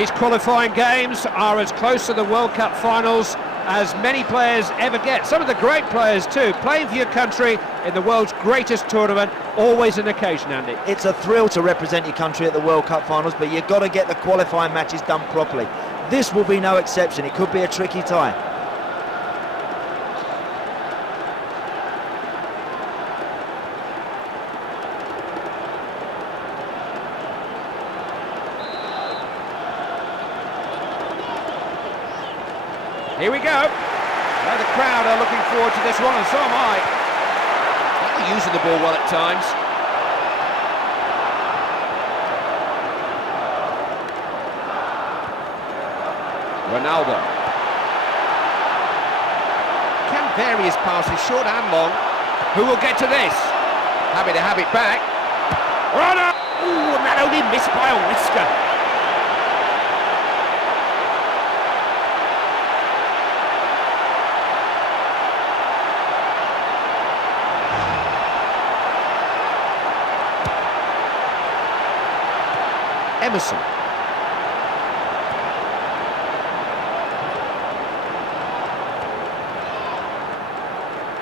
These qualifying games are as close to the World Cup finals as many players ever get. Some of the great players too, playing for your country in the world's greatest tournament, always an occasion, Andy. It's a thrill to represent your country at the World Cup finals, but you've got to get the qualifying matches done properly. This will be no exception. It could be a tricky tie. Here we go. Now the crowd are looking forward to this one, and so am I. They're using the ball well at times. Ronaldo. Can vary his passes, short and long. Who will get to this? Happy to have it back. Ronaldo! Ooh, and that only missed by a whisker. Emerson.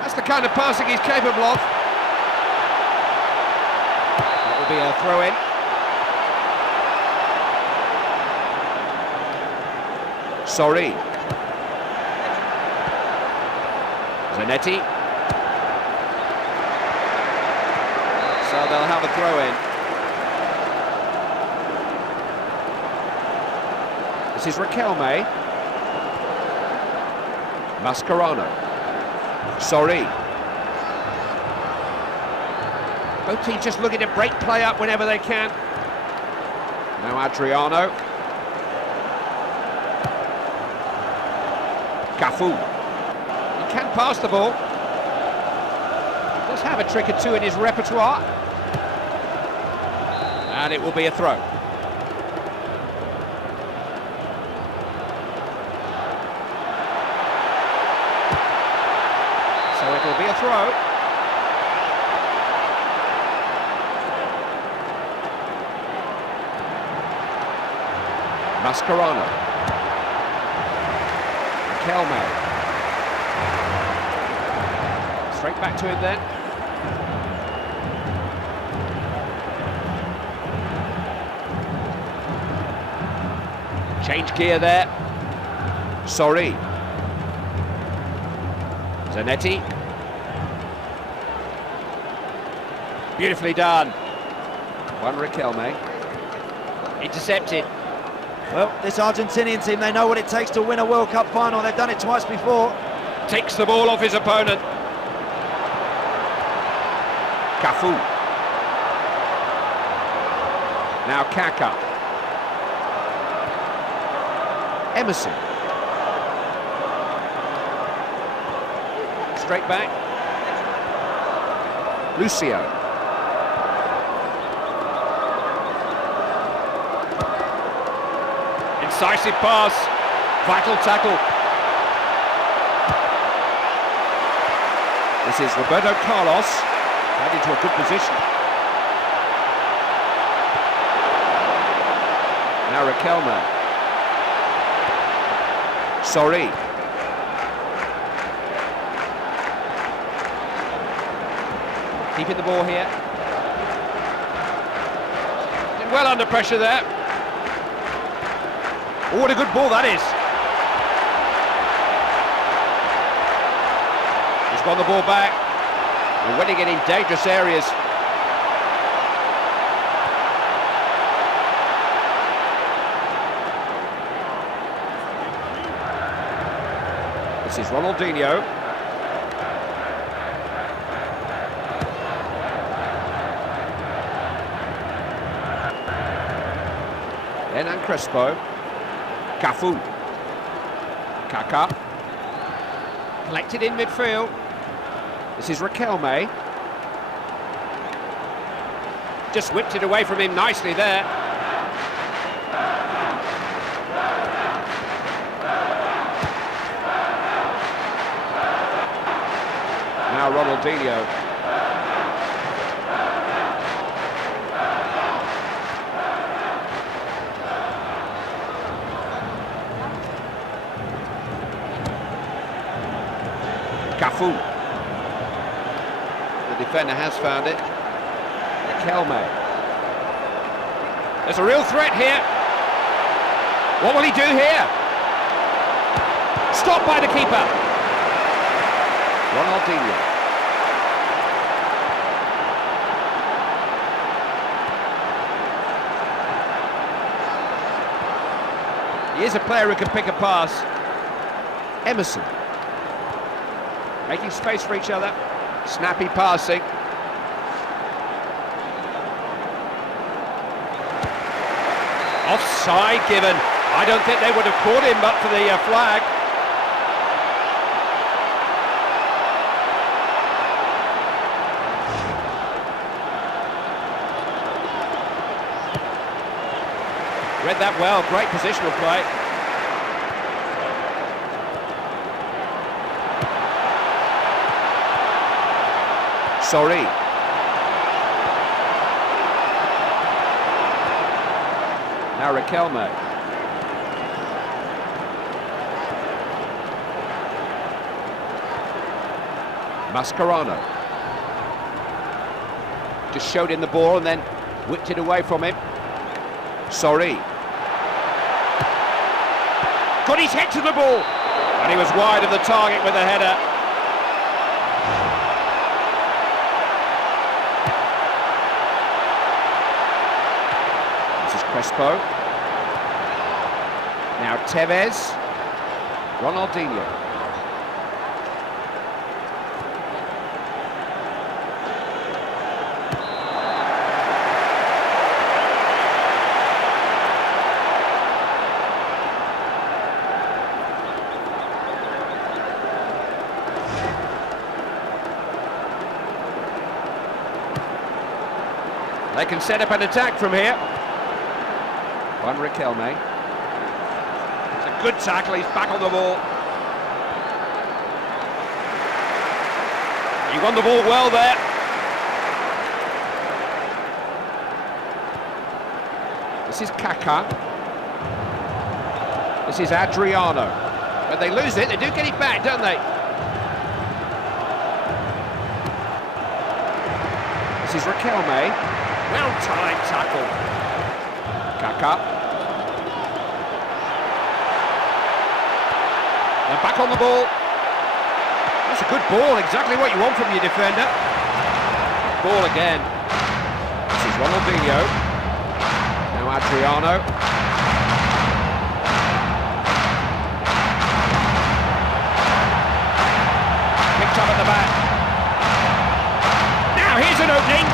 That's the kind of passing he's capable of. That will be a throw-in. Sorry. Zanetti. So they'll have a throw-in. This is Riquelme. Mascherano. Sorry. Both teams just looking to break play up whenever they can. Now Adriano. Cafu. He can pass the ball. Does have a trick or two in his repertoire. And it will be a throw. So it will be a throw. Mascherano. Riquelme. Straight back to him then. Change gear there. Sorry. Zanetti. Beautifully done. One Riquelme. Intercepted. Well, this Argentinian team, they know what it takes to win a World Cup final. They've done it twice before. Takes the ball off his opponent. Cafu. Now Kaká. Emerson. Straight back. Lucio. Incisive pass. Vital tackle. This is Roberto Carlos. Back into a good position. Now Riquelme. Sorry. Keeping the ball here. Did well under pressure there. Oh, what a good ball that is. He's got the ball back. And winning it in dangerous areas. This is Ronaldinho. Hernan Crespo. Cafu. Kaká. Collected in midfield. This is Riquelme. Just whipped it away from him nicely there. Now Ronaldinho. Cafu. The defender has found it. Riquelme. There's a real threat here. What will he do here? Stopped by the keeper. Ronaldinho. He is a player who can pick a pass. Emerson. Making space for each other. Snappy passing. Offside given. I don't think they would have caught him but for the flag. Read that well, great positional play. Sorry. Now Riquelme. Mascherano. Just showed him the ball and then whipped it away from him. Sorry. Got his head to the ball. And he was wide of the target with the header. This is Crespo. Now Tevez. Ronaldinho. They can set up an attack from here. Juan Riquelme. It's a good tackle, he's back on the ball. He won the ball well there. This is Kaká. This is Adriano. When they lose it, they do get it back, don't they? This is Riquelme. Well-timed tackle. Kaká. They're back on the ball. That's a good ball, exactly what you want from your defender. Ball again. This is Ronaldinho. Now Adriano. Picked up at the back. Now here's an opening.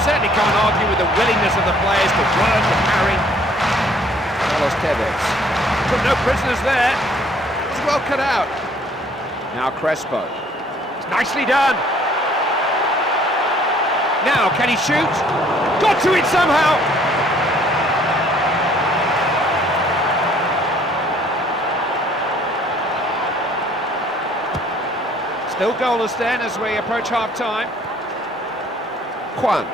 Certainly can't argue with the willingness of the players to work and carry. Carlos Tevez. But no prisoners there. It's well cut out. Now Crespo. It's nicely done. Now, can he shoot? Got to it somehow. Still goalless then as we approach half-time. Juan.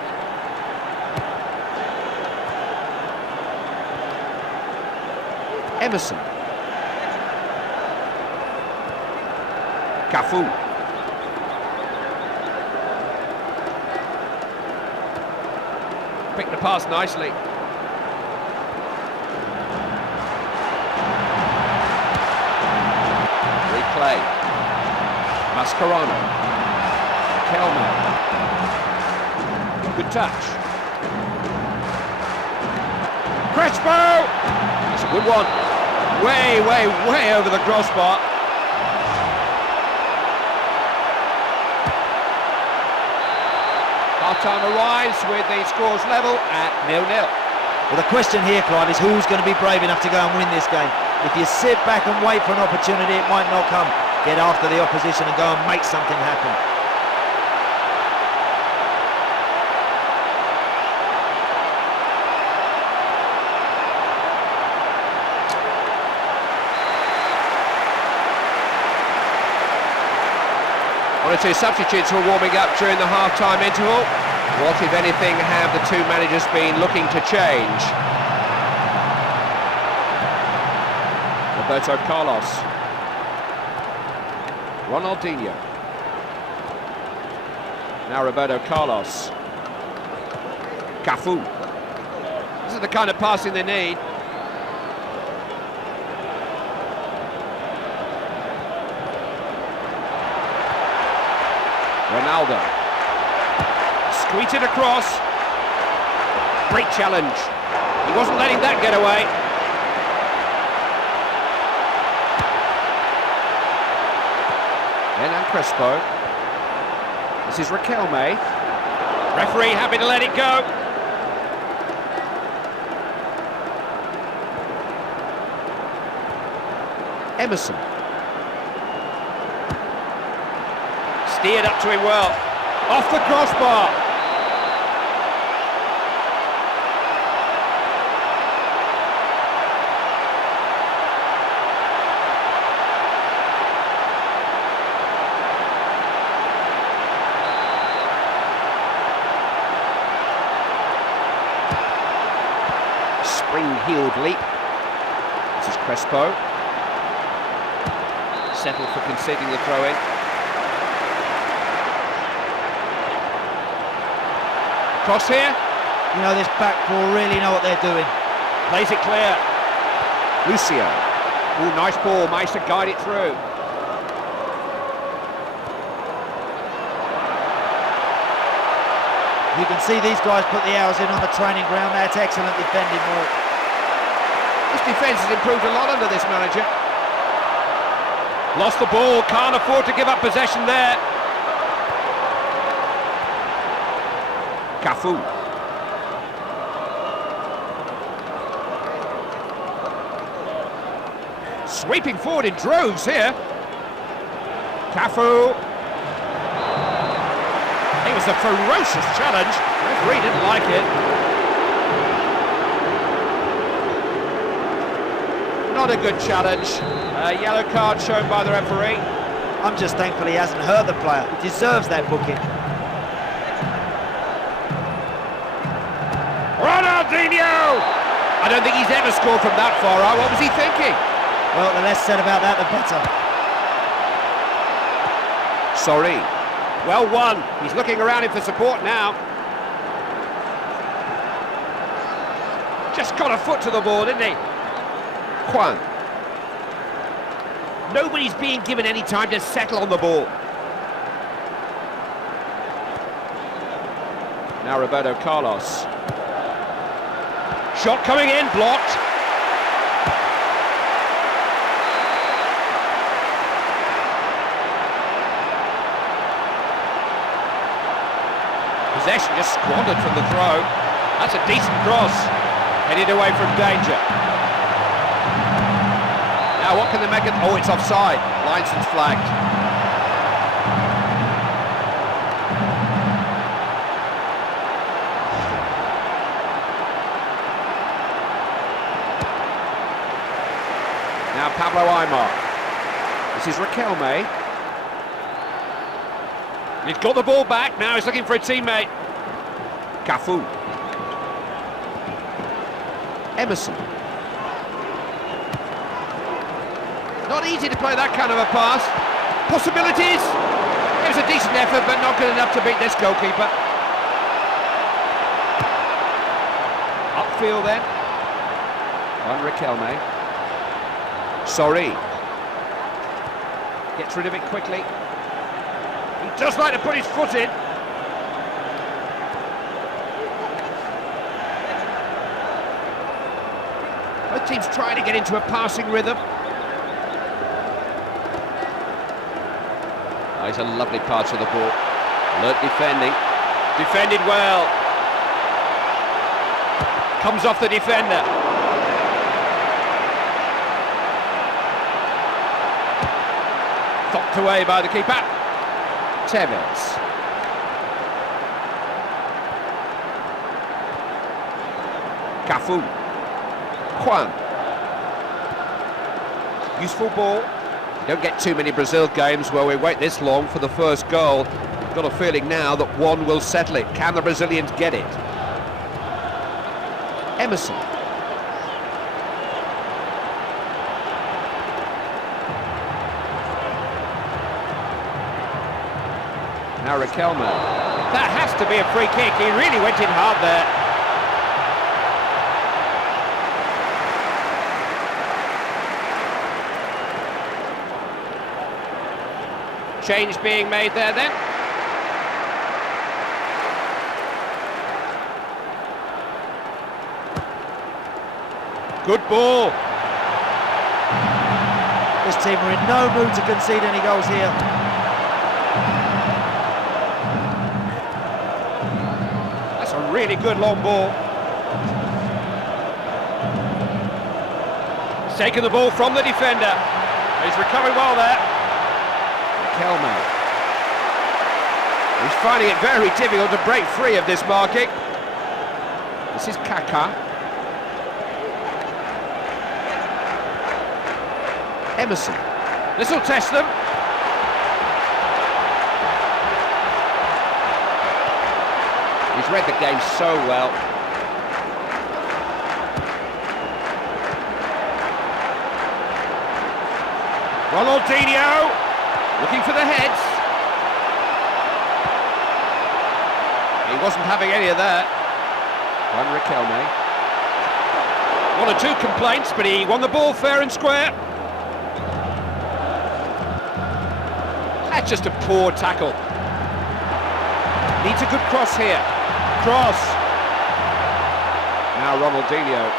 Emerson. Cafu. Picked the pass nicely. Replay. Mascherano. Riquelme. Good touch. Crespo! That's a good one. Way over the crossbar. Half-time arrives with the scores level at 0-0. Well, the question here, Clive, is who's going to be brave enough to go and win this game? If you sit back and wait for an opportunity, it might not come. Get after the opposition and go and make something happen. One or two substitutes were warming up during the half-time interval. What, if anything, have the two managers been looking to change? Roberto Carlos. Ronaldinho. Now Roberto Carlos. Cafu. This is the kind of passing they need. Ronaldo. Squeeze it across. Great challenge. He wasn't letting that get away. Hernan Crespo. This is Riquelme. Referee happy to let it go. Emerson. Steered up to him well. Off the crossbar. Spring-heeled leap. This is Crespo. Settled for conceding the throw-in. Cross here. You know, this back four really know what they're doing. Plays it clear. Lucio. Oh, nice ball. Managed to guide it through. You can see these guys put the hours in on the training ground. That's excellent defending work. This defence has improved a lot under this manager. Lost the ball, can't afford to give up possession there. Cafu. Sweeping forward in droves here. Cafu. It was a ferocious challenge. The referee didn't like it. Not a good challenge. A yellow card shown by the referee. I'm just thankful he hasn't hurt the player. He deserves that booking. Ronaldinho! I don't think he's ever scored from that far out. What was he thinking? Well, the less said about that, the better. Sorry. Well won. He's looking around him for support now. Just got a foot to the ball, didn't he? Juan. Nobody's being given any time to settle on the ball. Now Roberto Carlos. Shot coming in, blocked. Possession just squandered from the throw. That's a decent cross. Headed away from danger. Now what can they make it? Oh, it's offside. Linesman's flagged. Now Pablo Aimar. This is Riquelme. He's got the ball back, now he's looking for a teammate. Cafu. Emerson. Not easy to play that kind of a pass. Possibilities. It was a decent effort, but not good enough to beat this goalkeeper. Upfield then. On Riquelme. Sorry. Gets rid of it quickly. He does like to put his foot in. Both teams trying to get into a passing rhythm. Oh, he's a lovely pass of the ball. Alert defending. Defended well. Comes off the defender. Knocked away by the keeper. Tevez. Cafu. Juan. Useful ball. You don't get too many Brazil games where we wait this long for the first goal. Got a feeling now that one will settle it. Can the Brazilians get it? Emerson. Now Riquelme. That has to be a free kick. He really went in hard there. Change being made there then. Good ball. This team are in no mood to concede any goals here. That's a really good long ball. He's taken the ball from the defender. He's recovered well there. Kelme. He's finding it very difficult to break free of this marking. This is Kaká. Emerson. This will test them. He's read the game so well. Ronaldinho looking for the heads. He wasn't having any of that. Kelme. One or two complaints, but he won the ball fair and square. That's just a poor tackle. Needs a good cross here. Cross. Now Ronaldinho.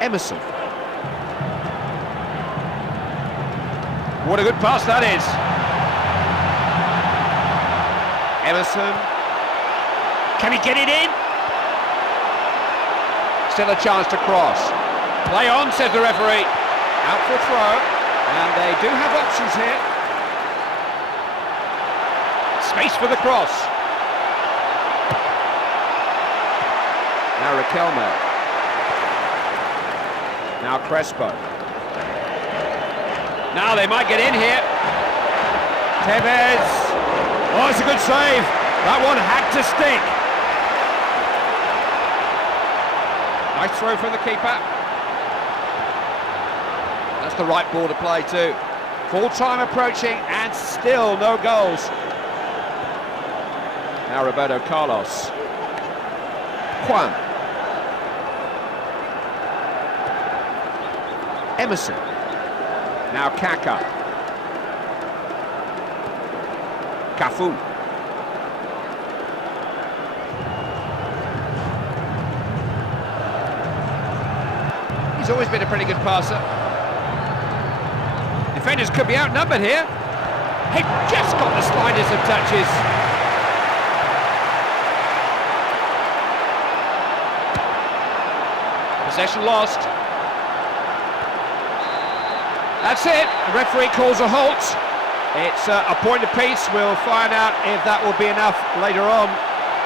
Emerson. What a good pass that is. Emerson. Can he get it in? Still a chance to cross. Play on, says the referee. Out for a throw. And they do have options here. Space for the cross. Now Kelme. Now Crespo. Now they might get in here. Tevez. Oh, it's a good save. That one had to stick. Nice throw from the keeper. That's the right ball to play too. Full time approaching and still no goals. Now Roberto Carlos. Juan. Emerson. Now Kaká. Cafu. He's always been a pretty good passer. Defenders could be outnumbered here. He just got the slightest of touches. Possession lost. That's it. The referee calls a halt. It's a point apiece. We'll find out if that will be enough later on.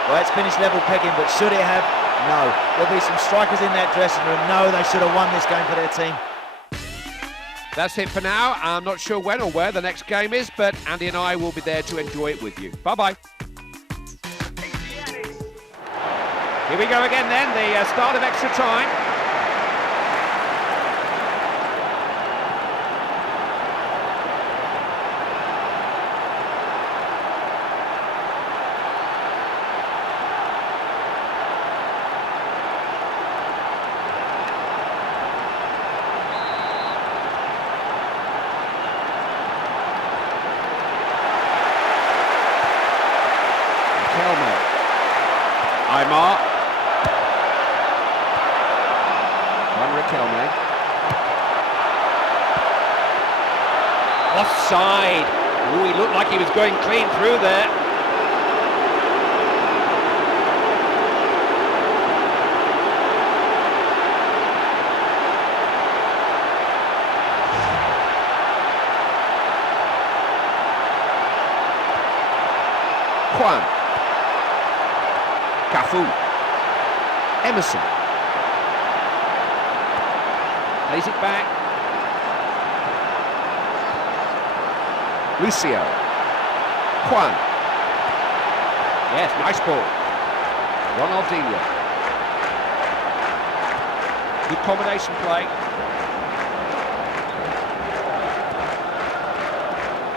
Well, it's finished level pegging, but should it have? No. There'll be some strikers in that dressing room. No, they should have won this game for their team. That's it for now. I'm not sure when or where the next game is, but Andy and I will be there to enjoy it with you. Bye-bye. Here we go again then, the start of extra time. Aymar. Kelme. Offside. Ooh, he looked like he was going clean through there. Juan. Cafu. Emerson. Plays it back. Lucio. Juan. Yes, nice ball. Ronaldinho. Good combination play.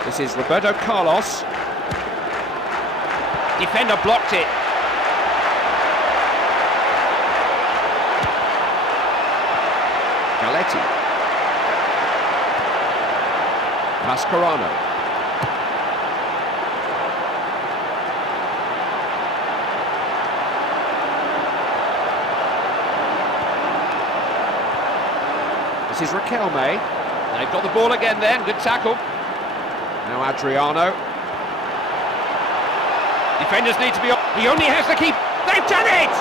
This is Roberto Carlos. Defender blocked it. Galletti. Mascherano. This is Riquelme. They've got the ball again then, good tackle. Now Adriano. Defenders need to be up. He only has to keep. They've done it!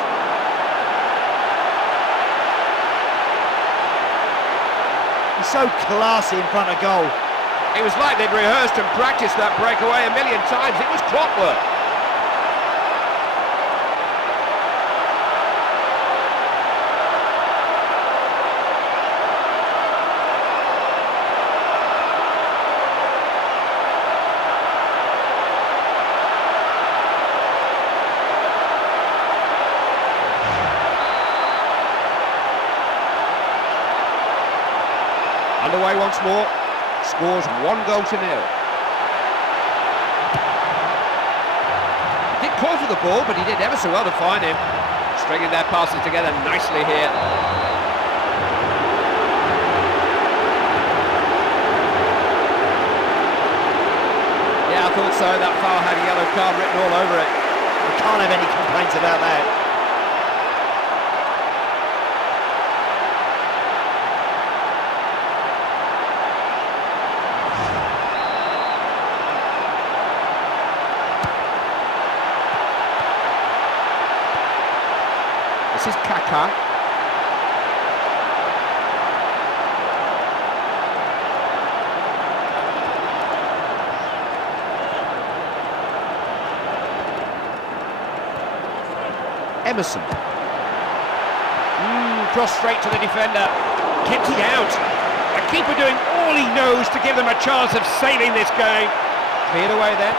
He's so classy in front of goal. It was like they'd rehearsed and practiced that breakaway a million times. It was clockwork. Underway once more, scores 1-0. Did call for the ball, but he did ever so well to find him. Stringing their passes together nicely here. Yeah, I thought so. That foul had a yellow card written all over it. We can't have any complaints about that. This is Kaká. Emerson. Cross straight to the defender. Kept it out. The keeper doing all he knows to give them a chance of saving this game. Cleared away then.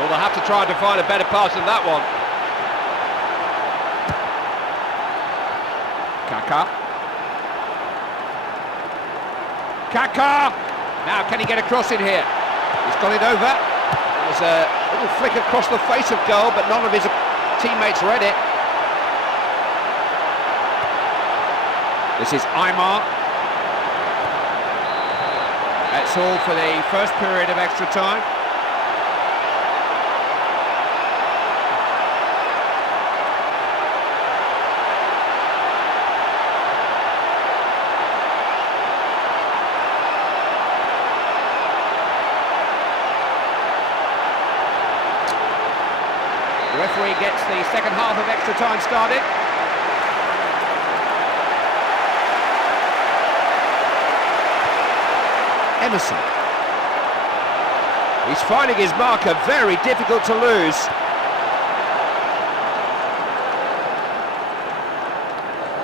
Well, they'll have to try to find a better pass than that one. Kaká. Kaká! Now, can he get a cross in here? He's got it over. There's a little flick across the face of goal, but none of his teammates read it. This is Aymar. That's all for the first period of extra time. The referee gets the second half of extra time started. Emerson. He's finding his marker very difficult to lose.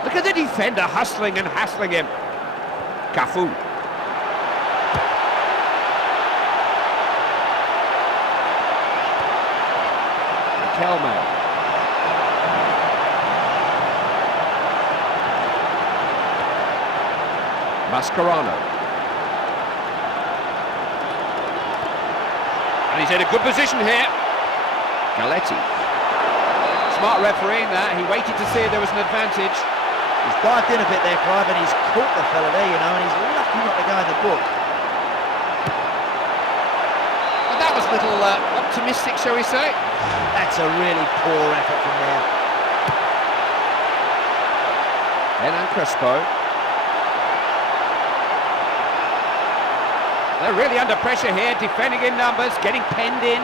Look at the defender hustling and hassling him. Cafu. Riquelme. Mascherano. And he's in a good position here. Galletti. Smart refereeing that. He waited to see if there was an advantage. He's dived in a bit there, Clive, and he's caught the fella there, you know, and he's lucky not to go in the book. Well, that was a little optimistic, shall we say? That's a really poor effort from there. Hernan Crespo. They're really under pressure here, defending in numbers, getting penned in.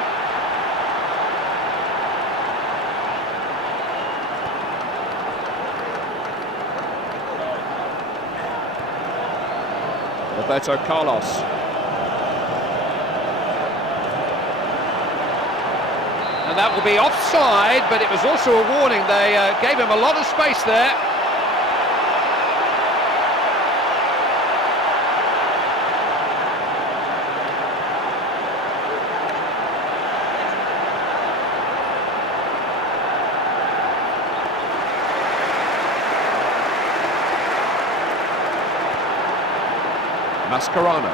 Roberto Carlos. And that will be offside, but it was also a warning. They gave him a lot of space there. Mascherano.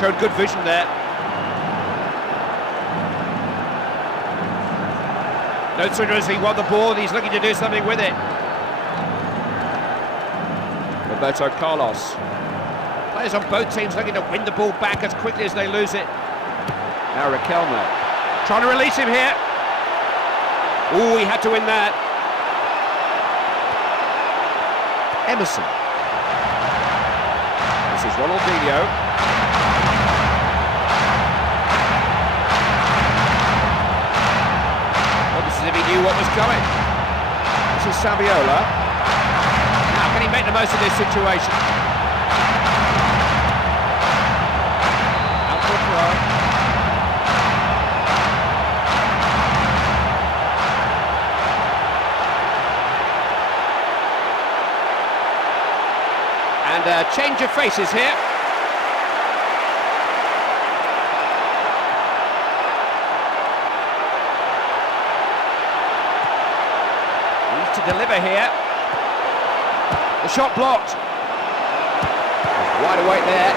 Showed good vision there. No sooner has he won the ball, he's looking to do something with it. Roberto Carlos. Players on both teams looking to win the ball back as quickly as they lose it. Now Riquelme. Trying to release him here. Ooh, he had to win that. Emerson. This is Ronaldinho. Almost as if he knew what was coming. This is Saviola. How can he make the most of this situation? Out for a throw. And a change of faces here. Needs to deliver here. The shot blocked. Wide awake there.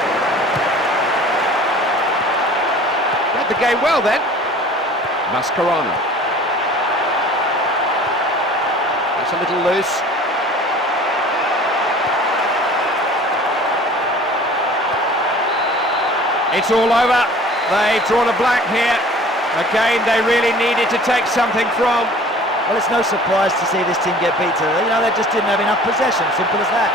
Read the game well then. Mascherano. That's a little loose. It's all over. They've drawn a blank here. A game they really needed to take something from. Well, it's no surprise to see this team get beaten. You know, they just didn't have enough possession, simple as that.